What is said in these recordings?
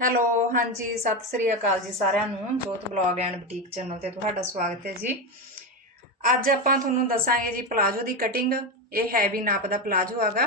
Hello, ਹਾਂਜੀ, ਸਤਿ ਸ੍ਰੀ ਅਕਾਲ ਜੀ ਸਾਰਿਆਂ ਨੂੰ, ਜੋਤ ਬਲੌਗ ਐਂਡ ਬੁਟੀਕ ਚੈਨਲ ਤੇ ਤੁਹਾਡਾ ਸਵਾਗਤ ਹੈ ਜੀ। ਅੱਜ ਆਪਾਂ ਤੁਹਾਨੂੰ ਦੱਸਾਂਗੇ ਜੀ ਪਲਾਜੋ ਦੀ ਕਟਿੰਗ ਇਹ ਹੈਵੀ ਨਾਪ ਦਾ ਪਲਾਜੋ ਹੈਗਾ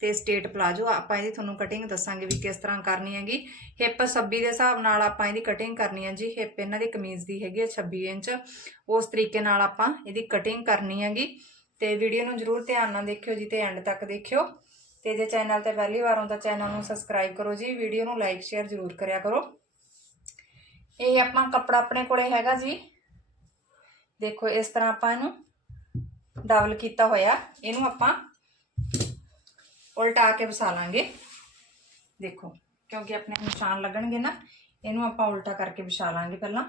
ਤੇ ਸਟੇਟ ਪਲਾਜੋ, ਆਪਾਂ ਇਹਦੀ ਤੁਹਾਨੂੰ ਕਟਿੰਗ ਦੱਸਾਂਗੇ ਵੀ ਕਿਸ ਤਰ੍ਹਾਂ ਕਰਨੀ ਹੈਗੀ। ਹਿੱਪ 26 ਦੇ ਹਿਸਾਬ ਨਾਲ ਆਪਾਂ ਇਹਦੀ ਕਟਿੰਗ ਕਰਨੀ ਹੈ ਜੀ ਹਿੱਪ ਇਹਨਾਂ ਦੀ ਕਮੀਜ਼ ਦੀ ਹੈਗੀ ਹੈ 26 ਇੰਚ। ਉਸ ਤਰੀਕੇ ਨਾਲ ਆਪਾਂ ਇਹਦੀ ਕਟਿੰਗ ਕਰਨੀ ਹੈਗੀ ਤੇ ਵੀਡੀਓ ਨੂੰ ਜਰੂਰ ਧਿਆਨ ਨਾਲ ਦੇਖਿਓ ਜੀ ਤੇ ਐਂਡ ਤੱਕ ਦੇਖਿਓ। ਤੇ ਜੇ ਚੈਨਲ ਤੇ ਪਹਿਲੀ ਵਾਰ ਤਾਂ ਚੈਨਲ ਨੂੰ ਸਬਸਕ੍ਰਾਈਬ ਕਰੋ ਜੀ ਵੀਡੀਓ ਨੂੰ ਲਾਈਕ ਸ਼ੇਅਰ ਜਰੂਰ ਕਰਿਆ ਕਰੋ। ਇਹ ਆਪਾਂ ਕੱਪੜਾ ਆਪਣੇ ਕੋਲੇ ਹੈਗਾ ਜੀ। ਦੇਖੋ ਇਸ ਤਰ੍ਹਾਂ ਆਪਾਂ ਇਹਨੂੰ ਡਬਲ ਕੀਤਾ ਹੋਇਆ। ਇਹਨੂੰ ਆਪਾਂ ਉਲਟਾ ਕੇ ਵਸਾ ਲਾਂਗੇ। ਦੇਖੋ, ਕਿਉਂਕਿ ਆਪਣੇ ਨਿਸ਼ਾਨ ਲੱਗਣਗੇ ਨਾ, ਇਹਨੂੰ ਆਪਾਂ ਉਲਟਾ ਕਰਕੇ ਵਿਛਾ ਲਾਂਗੇ ਪਹਿਲਾਂ।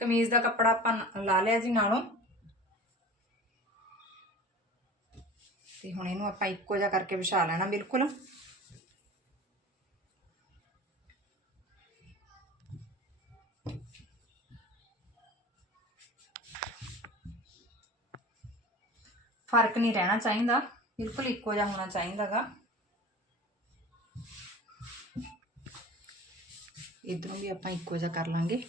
ਕਮੀਜ਼ ਦਾ ਕੱਪੜਾ ਆਪਾਂ ਲਾ ਲਿਆ ਜੀ ਨਾਲੋਂ। ਤੇ ਹੁਣ ਇਹਨੂੰ ਆਪਾਂ ਇੱਕੋ ਜਿਹਾ ਕਰਕੇ ਵਿਛਾ ਲੈਣਾ ਬਿਲਕੁਲ। ਫ਼ਰਕ ਨਹੀਂ ਰਹਿਣਾ ਚਾਹੀਦਾ, ਬਿਲਕੁਲ ਇੱਕੋ ਜਿਹਾ ਹੋਣਾ ਚਾਹੀਦਾਗਾ। ਇਧਰੋਂ ਵੀ ਆਪਾਂ ਇੱਕੋ ਜਿਹਾ ਕਰ ਲਾਂਗੇ।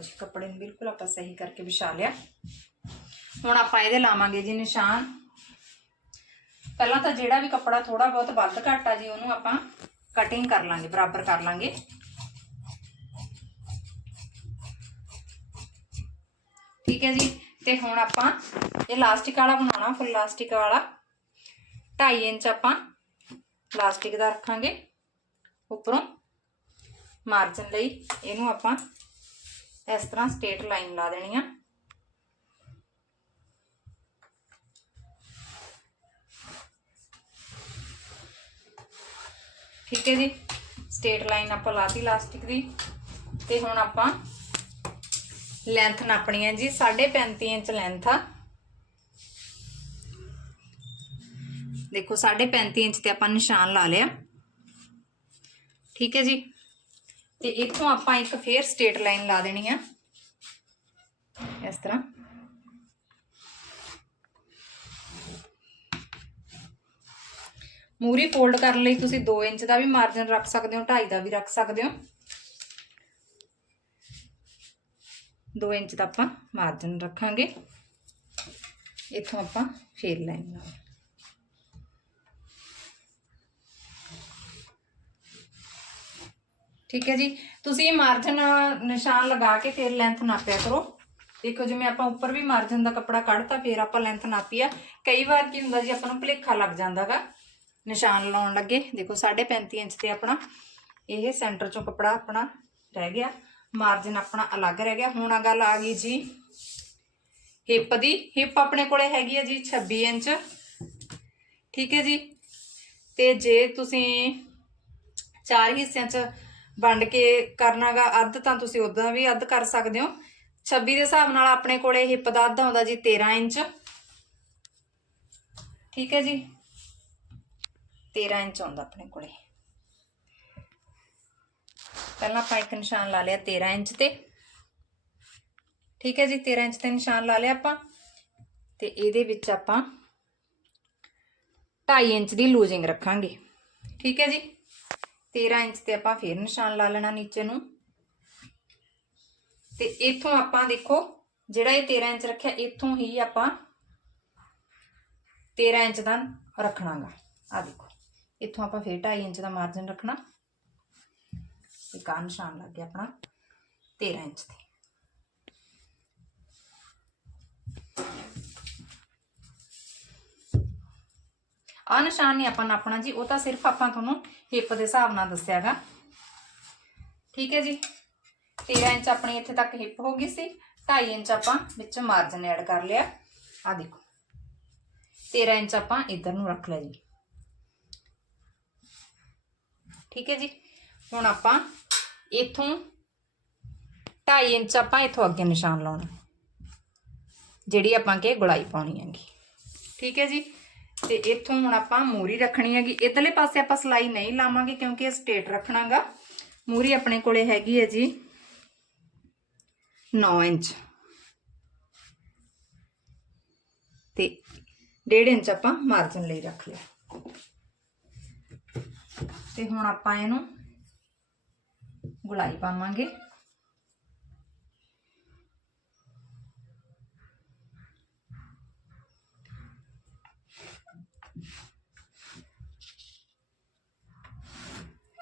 ਲਓ ਜੀ, ਕੱਪੜੇ ਨੂੰ ਬਿਲਕੁਲ ਆਪਾਂ ਸਹੀ ਕਰਕੇ ਵਿਛਾ ਲਿਆ। ਹੁਣ ਆਪਾਂ ਇਹਦੇ ਲਾਵਾਂਗੇ ਜੀ ਨਿਸ਼ਾਨ। ਪਹਿਲਾਂ ਤਾਂ ਜਿਹੜਾ ਵੀ ਕੱਪੜਾ ਥੋੜਾ ਬਹੁਤ ਵੱਧ ਘੱਟ ਆ ਜੀ, ਉਹਨੂੰ ਆਪਾਂ ਕਟਿੰਗ ਕਰ ਲਾਂਗੇ, ਬਰਾਬਰ ਕਰ ਲਾਂਗੇ। ਠੀਕ ਹੈ ਜੀ? ਤੇ ਹੁਣ ਆਪਾਂ ਇਹ ਲਾਸਟਿਕ ਵਾਲਾ ਬਣਾਉਣਾ ਫੁੱਲ ਲਾਸਟਿਕ ਵਾਲਾ। 2.5 ਇੰਚ ਆਪਾਂ ਲਾਸਟਿਕ ਦਾ ਰੱਖਾਂਗੇ, ਉੱਪਰੋਂ। ਮਾਰਜਨ ਲਈ ਇਹਨੂੰ ਆਪਾਂ ਇਸ ਤਰ੍ਹਾਂ ਸਟੇਟ ਲਾਈਨ ਲਾ ਦੇਣੀ ਆ ਠੀਕ ਹੈ ਜੀ ਸਟੇਟ ਲਾਈਨ ਆਪਾਂ ਲਾਤੀ ਲਾਸਟਿਕ ਦੀ ਤੇ ਹੁਣ ਆਪਾਂ ਲੈਂਥ ਨਾਪਣੀ ਹੈ ਜੀ 35 ਇੰਚ ਲੈਂਥ ਆ ਦੇਖੋ 35 ਇੰਚ ਤੇ ਆਪਾਂ ਨਿਸ਼ਾਨ ਲਾ ਲਿਆ ਠੀਕ ਹੈ ਜੀ ਤੇ ਇੱਥੋਂ ਆਪਾਂ ਇੱਕ ਫੇਰ ਸਟੇਟ ਲਾਈਨ ਲਾ ਦੇਣੀ ਆ ਇਸ ਤਰ੍ਹਾਂ ਮੂਰੀ ਫੋਲਡ ਕਰਨ ਲਈ, ਤੁਸੀਂ 2 ਇੰਚ ਦਾ ਵੀ ਮਾਰਜਨ ਰੱਖ ਸਕਦੇ ਹੋ 2.5 ਦਾ ਵੀ ਰੱਖ ਸਕਦੇ ਹੋ। 2 ਇੰਚ ਦਾ ਆਪਾਂ ਮਾਰਜਨ ਰੱਖਾਂਗੇ। ਇੱਥੋਂ ਆਪਾਂ ਫੇਰ ਲਾਈਨ ਲਾਵਾਂਗੇ ਠੀਕ ਹੈ ਜੀ? ਤੁਸੀਂ ਮਾਰਜਨ ਨਿਸ਼ਾਨ ਲਗਾ ਕੇ ਫਿਰ ਲੈਂਥ ਨਾਪਿਆ ਕਰੋ। ਦੇਖੋ, ਜਿਵੇਂ ਆਪਾਂ ਉੱਪਰ ਵੀ ਮਾਰਜਨ ਦਾ ਕੱਪੜਾ ਕੱਢਤਾ, ਫਿਰ ਆਪਾਂ ਲੈਂਥ ਨਾਪੀ ਆ। ਕਈ ਵਾਰ ਕੀ ਹੁੰਦਾ ਜੀ, ਆਪਾਂ ਨੂੰ ਭੁਲੇਖਾ ਲੱਗ ਜਾਂਦਾਗਾ ਨਿਸ਼ਾਨ ਲਾਉਣ ਲੱਗੇ। ਦੇਖੋ 35 ਇੰਚ ਤੇ ਆਪਣਾ ਇਹ ਸੈਂਟਰ ਚੋਂ ਕੱਪੜਾ ਆਪਣਾ ਰਹਿ ਗਿਆ। ਮਾਰਜਨ ਆਪਣਾ ਅਲੱਗ ਰਹਿ ਗਿਆ। ਹੁਣ ਆ ਗੱਲ ਆ ਗਈ ਜੀ ਹਿੱਪ ਦੀ। ਹਿੱਪ ਆਪਣੇ ਕੋਲੇ ਹੈਗੀ ਹੈ ਜੀ 26 ਇੰਚ। ਠੀਕ ਹੈ ਜੀ? ਤੇ ਜੇ ਤੁਸੀਂ ਚਾਰ ਹਿੱਸਿਆਂ 'ਚ ਵੰਡ ਕੇ ਕਰਨਾਗਾ ਅੱਧ, ਤਾਂ ਤੁਸੀਂ ਉਦਾਂ ਵੀ ਅੱਧ ਕਰ ਸਕਦੇ ਹੋ। 26 ਦੇ ਹਿਸਾਬ ਨਾਲ ਆਪਣੇ ਕੋਲੇ ਹਿੱਪ ਦਾ ਆਉਂਦਾ ਜੀ 13 ਇੰਚ। ਠੀਕ ਹੈ ਜੀ? 13 ਇੰਚ ਆਉਂਦਾ ਆਪਣੇ ਕੋਲੇ। ਪਹਿਲਾਂ ਆਪਾਂ ਇੱਕ ਨਿਸ਼ਾਨ ਲਾ ਲਿਆ 13 ਇੰਚ ਤੇ। ਠੀਕ ਹੈ ਜੀ? 13 ਇੰਚ ਤੇ ਨਿਸ਼ਾਨ ਲਾ ਲਿਆ ਆਪਾਂ। ਤੇ ਇਹਦੇ ਵਿੱਚ ਆਪਾਂ 2.5 ਇੰਚ ਦੀ ਲੂਜ਼ਿੰਗ ਰੱਖਾਂਗੇ। ਠੀਕ ਹੈ ਜੀ? 13 ਇੰਚ ਤੇ ਆਪਾਂ ਫੇਰ ਨਿਸ਼ਾਨ ਲਾ ਲੈਣਾ ਨੀਚੇ ਨੂੰ। ਤੇ ਇੱਥੋਂ ਆਪਾਂ ਦੇਖੋ, ਜਿਹੜਾ ਇਹ 13 ਇੰਚ ਰੱਖਿਆ, ਇੱਥੋਂ ਹੀ ਆਪਾਂ 13 ਇੰਚ ਦਾ ਰੱਖਣਾਗਾ। ਆ ਦੇਖੋ, ਇੱਥੋਂ ਆਪਾਂ ਫੇਰ 2.5 ਇੰਚ ਦਾ ਮਾਰਜਨ ਰੱਖਣਾ। ਇੱਕ ਆ ਨਿਸ਼ਾਨ ਲੱਗ ਗਿਆ ਆਪਣਾ 13 ਇੰਚ ਤੇ। ਆ ਨਿਸ਼ਾਨ ਨਹੀਂ ਆਪਾਂ ਨਾਪਣਾ ਜੀ, ਉਹ ਤਾਂ ਸਿਰਫ ਆਪਾਂ ਤੁਹਾਨੂੰ ਹਿੱਪ ਦੇ ਹਿਸਾਬ ਨਾਲ ਦੱਸਿਆਗਾ। ਠੀਕ ਹੈ ਜੀ? 13 ਇੰਚ ਆਪਣੀ ਇੱਥੇ ਤੱਕ ਹਿੱਪ ਹੋ ਗਈ ਸੀ 2.5 ਇੰਚ ਆਪਾਂ ਵਿੱਚ ਮਾਰਜਨ ਐਡ ਕਰ ਲਿਆ ਆ ਦੇਖੋ 13 ਇੰਚ ਆਪਾਂ ਇਧਰ ਨੂੰ ਰੱਖ ਲਿਆ ਜੀ ਠੀਕ ਹੈ ਜੀ ਹੁਣ ਆਪਾਂ ਇਥੋਂ 2.5 ਇੰਚ ਆਪਾਂ ਇਥੋਂ ਅੱਗੇ ਨਿਸ਼ਾਨ ਲਾਉਣਾ ਜਿਹੜੀ ਆਪਾਂ ਕੇ ਗੁਲਾਈ ਪਾਉਣੀ ਹੈਗੀ ਠੀਕ ਹੈ ਜੀ ਤੇ ਇਥੋਂ ਹੁਣ ਆਪਾਂ ਮੂਰੀ ਰੱਖਣੀ ਹੈਗੀ ਇਧਰਲੇ ਪਾਸੇ ਆਪਾਂ ਸਲਾਈ ਨਹੀਂ ਲਾਵਾਂਗੇ ਕਿਉਂਕਿ ਇਹ ਸਟੇਟ ਰੱਖਣਾਗਾ ਮੂਰੀ ਆਪਣੇ ਕੋਲੇ ਹੈਗੀ ਹੈ ਜੀ 9 ਇੰਚ ਤੇ 1.5 ਇੰਚ ਆਪਾਂ ਮਾਰਜਨ ਲਈ ਰੱਖ ਲਿਆ ਤੇ ਹੁਣ ਆਪਾਂ ਇਹਨੂੰ ਗੁਲਾਈ ਪਾਵਾਂਗੇ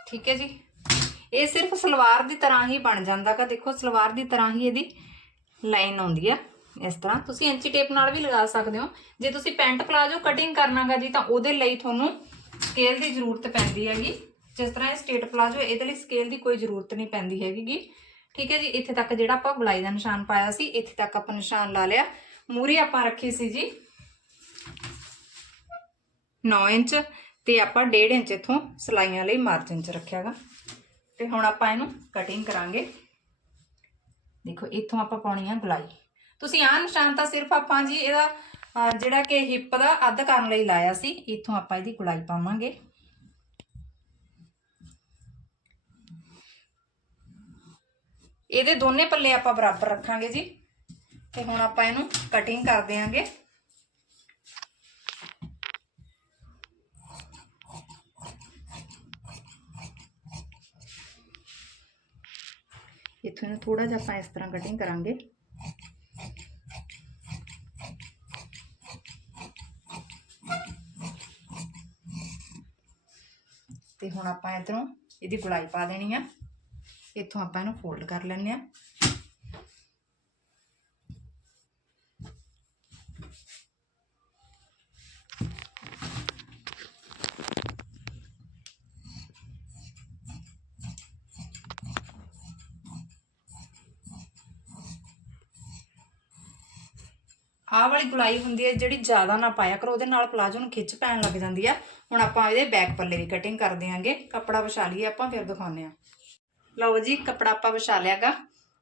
ਠੀਕ ਹੈ ਜੀ ਇਹ ਸਿਰਫ ਸਲਵਾਰ ਦੀ ਤਰ੍ਹਾਂ ਹੀ ਬਣ ਜਾਂਦਾਗਾ ਦੇਖੋ, ਸਲਵਾਰ ਦੀ ਤਰ੍ਹਾਂ ਹੀ ਇਹਦੀ ਲਾਈਨ ਆਉਂਦੀ ਆ, ਇਸ ਤਰ੍ਹਾਂ। ਤੁਸੀਂ ਇੰਚੀ ਟੇਪ ਨਾਲ ਵੀ ਲਗਾ ਸਕਦੇ ਹੋ। ਜੇ ਤੁਸੀਂ ਪੈਂਟ ਪਲਾਜੋ ਕਟਿੰਗ ਕਰਨਾਗਾ ਜੀ, ਤਾਂ ਉਹਦੇ ਲਈ ਤੁਹਾਨੂੰ ਸਕੇਲ ਦੀ ਜ਼ਰੂਰਤ ਪੈਂਦੀ ਹੈਗੀ। ਜਿਸ ਤਰ੍ਹਾਂ ਇਹ ਸਟੇਟ ਪਲਾਜੋ, ਇਹਦੇ ਲਈ ਸਕੇਲ ਦੀ ਕੋਈ ਜ਼ਰੂਰਤ ਨਹੀਂ ਪੈਂਦੀ ਹੈਗੀ ਠੀਕ ਹੈ ਜੀ, ਇੱਥੇ ਤੱਕ ਜਿਹੜਾ ਆਪਾਂ ਬੁਲਾਈ ਦਾ ਨਿਸ਼ਾਨ ਪਾਇਆ ਸੀ, ਇੱਥੇ ਤੱਕ ਆਪਾਂ ਨਿਸ਼ਾਨ ਲਾ ਲਿਆ। ਮੂਰੀ ਆਪਾਂ ਰੱਖੀ ਸੀ ਜੀ 9 ਇੰਚ, ਤੇ ਆਪਾਂ 1.5 ਇੰਚ ਇਥੋਂ ਸਲਾਈਆਂ ਲਈ ਮਾਰਜਨ 'ਚ ਰੱਖਿਆਗਾ ਤੇ ਹੁਣ ਆਪਾਂ ਇਹਨੂੰ ਕਟਿੰਗ ਕਰਾਂਗੇ। ਦੇਖੋ, ਇੱਥੋਂ ਆਪਾਂ ਪਾਉਣੀ ਆ ਗੁਲਾਈ। ਤੁਸੀਂ ਆਹ ਨਿਸ਼ਾਨ ਤਾਂ ਸਿਰਫ ਆਪਾਂ ਜੀ ਇਹਦਾ ਜਿਹੜਾ ਕਿ ਹਿੱਪ ਦਾ ਅੱਧ ਕਰਨ ਲਈ ਲਾਇਆ ਸੀ, ਇੱਥੋਂ ਆਪਾਂ ਇਹਦੀ ਗੁਲਾਈ ਪਾਵਾਂਗੇ। ਇਹਦੇ ਦੋਨੇ ਪੱਲੇ ਆਪਾਂ ਬਰਾਬਰ ਰੱਖਾਂਗੇ ਜੀ। ਤੇ ਹੁਣ ਆਪਾਂ ਇਹਨੂੰ ਕਟਿੰਗ ਕਰ ਦਿਆਂਗੇ। ਇੱਥੋਂ ਇਹਨੂੰ ਥੋੜਾ ਜਿਹਾ ਆਪਾਂ ਇਸ ਤਰ੍ਹਾਂ ਕਟਿੰਗ ਕਰਾਂਗੇ। ਤੇ ਹੁਣ ਆਪਾਂ ਇਧਰੋਂ ਇਹਦੀ ਗੁਲਾਈ ਪਾ ਦੇਣੀ ਆ। ਇੱਥੋਂ ਆਪਾਂ ਇਹਨੂੰ ਫੋਲਡ ਕਰ ਲੈਂਦੇ ਆ। ਆਹ ਵਾਲੀ ਗੁਲਾਈ ਹੁੰਦੀ ਹੈ ਜਿਹੜੀ ਜ਼ਿਆਦਾ ਨਾ ਪਾਇਆ ਕਰੋ, ਉਹਦੇ ਨਾਲ ਪਲਾਜੋ ਨੂੰ ਖਿੱਚ ਪੈਣ ਲੱਗ ਜਾਂਦੀ ਆ। ਹੁਣ ਆਪਾਂ ਇਹਦੇ ਬੈਕ ਪੱਲੇ ਦੀ ਕਟਿੰਗ ਕਰ ਦਿਆਂਗੇ। ਕੱਪੜਾ ਵਿਛਾ ਲਈਏ, ਆਪਾਂ ਫਿਰ ਦਿਖਾਉਂਦੇ ਆ ਲਓ ਜੀ, ਕੱਪੜਾ ਆਪਾਂ ਵਿਛਾ ਲਿਆਗਾ।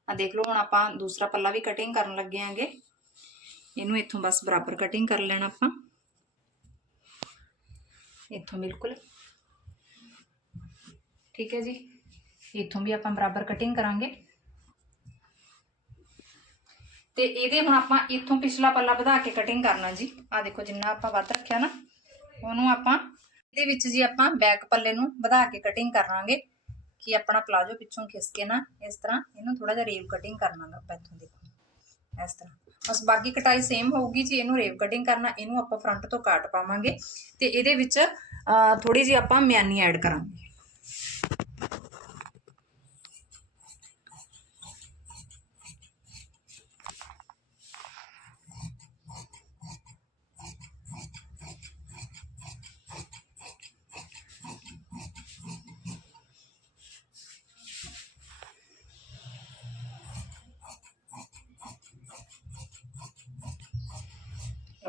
ਆ ਦੇਖ ਲਓ, ਹੁਣ ਆਪਾਂ ਦੂਸਰਾ ਪੱਲਾ ਵੀ ਕਟਿੰਗ ਕਰਨ ਲੱਗੇ ਆਂਗੇ। ਇਹਨੂੰ ਇੱਥੋਂ ਬਸ ਬਰਾਬਰ ਕਟਿੰਗ ਕਰ ਲੈਣਾ ਆਪਾਂ। ਇੱਥੋਂ ਬਿਲਕੁਲ। ਠੀਕ ਹੈ ਜੀ। ਇੱਥੋਂ ਵੀ ਆਪਾਂ ਬਰਾਬਰ ਕਟਿੰਗ ਕਰਾਂਗੇ। ਤੇ ਇਹਦੇ ਹੁਣ ਆਪਾਂ ਇੱਥੋਂ ਪਿਛਲਾ ਪੱਲਾ ਵਧਾ ਕੇ ਕਟਿੰਗ ਕਰਨਾ ਜੀ। ਆ ਦੇਖੋ ਜਿੰਨਾ ਆਪਾਂ ਵੱਧ ਰੱਖਿਆ ਨਾ, ਉਹਨੂੰ ਆਪਾਂ ਇਹਦੇ ਵਿੱਚ ਜੀ ਆਪਾਂ ਬੈਕ ਪੱਲੇ ਨੂੰ ਵਧਾ ਕੇ ਕਟਿੰਗ ਕਰਾਂਗੇ ਕਿ ਆਪਣਾ ਪਲਾਜੋ ਪਿੱਛੋਂ ਖਿਸ ਕੇ ਨਾ, ਇਸ ਤਰ੍ਹਾਂ ਇਹਨੂੰ ਥੋੜਾ ਜਿਹਾ ਰੇਵ ਕਟਿੰਗ ਕਰਨਾਗਾ ਆਪਾਂ ਇੱਥੋਂ ਦੇਖੋ, ਇਸ ਤਰ੍ਹਾਂ। ਬਸ ਬਾਕੀ ਕਟਾਈ ਸੇਮ ਹੋਊਗੀ ਜੀ, ਇਹਨੂੰ ਰੇਵ ਕਟਿੰਗ ਕਰਨਾ, ਇਹਨੂੰ ਆਪਾਂ ਫਰੰਟ ਤੋਂ ਕਾਟ ਪਾਵਾਂਗੇ ਤੇ ਇਹਦੇ ਵਿੱਚ ਥੋੜੀ ਜੀ ਆਪਾਂ ਮਿਆਨੀ ਐਡ ਕਰਾਂਗੇ।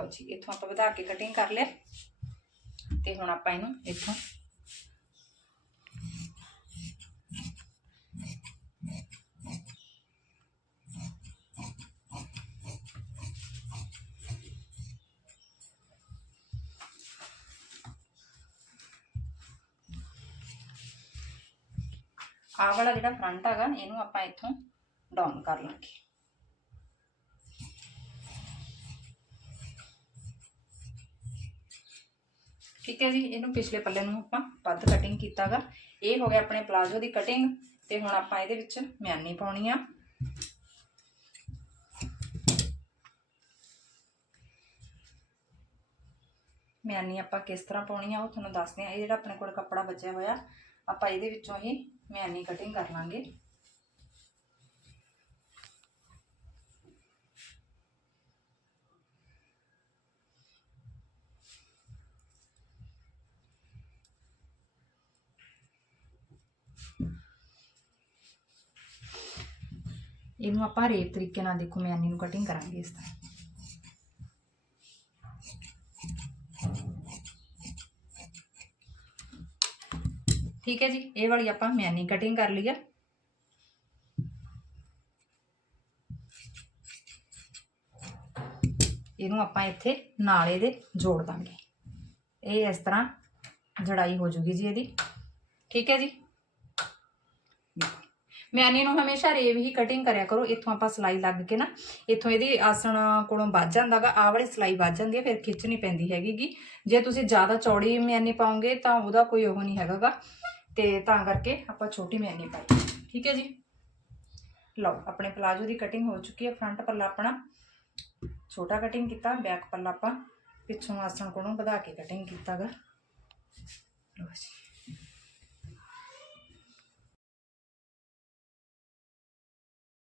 ਜੀ, ਇੱਥੋਂ ਆਪਾਂ ਵਧਾ ਕੇ ਕਟਿੰਗ ਕਰ ਲਿਆ। ਤੇ ਹੁਣ ਆਪਾਂ ਇਹਨੂੰ ਇੱਥੋਂ ਆਹ ਵਾਲਾ ਜਿਹੜਾ ਫਰੰਟ ਹੈਗਾ, ਇਹਨੂੰ ਆਪਾਂ ਇੱਥੋਂ ਡਾਊਨ ਕਰ ਲਾਂਗੇ। ਠੀਕ ਹੈ ਜੀ, ਇਹਨੂੰ ਪਿਛਲੇ ਪੱਲੇ ਨੂੰ ਆਪਾਂ ਵੱਧ ਕਟਿੰਗ ਕੀਤਾਗਾ। ਇਹ ਹੋ ਗਿਆ ਆਪਣੇ ਪਲਾਜ਼ੋ ਦੀ ਕਟਿੰਗ ਤੇ ਹੁਣ ਆਪਾਂ ਇਹਦੇ ਵਿੱਚ ਮਿਆਨੀ ਪਾਉਣੀ ਆ। ਮਿਆਨੀ ਆਪਾਂ ਕਿਸ ਤਰ੍ਹਾਂ ਪਾਉਣੀ ਆ, ਉਹ ਤੁਹਾਨੂੰ ਦੱਸਦੇ ਆ। ਇਹ ਜਿਹੜਾ ਆਪਣੇ ਕੋਲ ਕੱਪੜਾ ਬਚਿਆ ਹੋਇਆ, ਆਪਾਂ ਇਹਦੇ ਵਿੱਚੋਂ ਹੀ ਮਿਆਨੀ ਕਟਿੰਗ ਕਰ ਲਾਂਗੇ। ਇਹਨੂੰ ਆਪਾਂ ਰੇਪ ਤਰੀਕੇ ਨਾਲ ਦੇਖੋ ਮਿਆਨੀ ਨੂੰ ਕਟਿੰਗ ਕਰਾਂਗੇ ਇਸ ਤਰ੍ਹਾਂ। ਠੀਕ ਹੈ ਜੀ, ਇਹ ਵਾਲੀ ਆਪਾਂ ਮਿਆਨੀ ਕਟਿੰਗ ਕਰ ਲਈ ਆ। ਇਹਨੂੰ ਆਪਾਂ ਇੱਥੇ ਨਾਲੇ ਦੇ ਜੋੜ ਦਾਂਗੇ। ਇਹ ਇਸ ਤਰ੍ਹਾਂ ਜੜਾਈ ਹੋ ਜੂਗੀ ਜੀ ਇਹਦੀ। ਠੀਕ ਹੈ ਜੀ। ਮਿਆਨੀ ਨੂੰ ਹਮੇਸ਼ਾ ਰੇਵ ਹੀ ਕਟਿੰਗ ਕਰਿਆ ਕਰੋ, ਇੱਥੋਂ ਆਪਾਂ ਸਲਾਈ ਲੱਗ ਕੇ ਨਾ, ਇੱਥੋਂ ਇਹਦੀ ਆਸਣ ਕੋਲੋਂ ਵੱਜ ਜਾਂਦਾਗਾ ਆਹ ਵਾਲੀ ਸਲਾਈ ਵੱਜ ਜਾਂਦੀ ਹੈ, ਫਿਰ ਖਿੱਚਣੀ ਪੈਂਦੀ ਹੈਗੀਗੀ। ਜੇ ਤੁਸੀਂ ਜ਼ਿਆਦਾ ਚੌੜੀ ਮਿਆਨੀ ਪਾਉਂਗੇ ਤਾਂ ਉਹਦਾ ਕੋਈ ਉਹ ਨਹੀਂ ਹੈਗਾਗਾ ਤੇ ਤਾਂ ਕਰਕੇ ਆਪਾਂ ਛੋਟੀ ਮਿਆਨੀ ਪਾਈ। ਠੀਕ ਹੈ ਜੀ? ਲਓ, ਆਪਣੇ ਪਲਾਜੋ ਦੀ ਕਟਿੰਗ ਹੋ ਚੁੱਕੀ ਹੈ ਫਰੰਟ ਪੱਲਾ ਆਪਣਾ ਛੋਟਾ ਕਟਿੰਗ ਕੀਤਾ ਬੈਕ ਪੱਲਾ ਆਪਾਂ ਪਿੱਛੋਂ ਆਸਣ ਕੋਲੋਂ ਵਧਾ ਕੇ ਕਟਿੰਗ ਕੀਤਾਗਾ ਲਓ ਜੀ।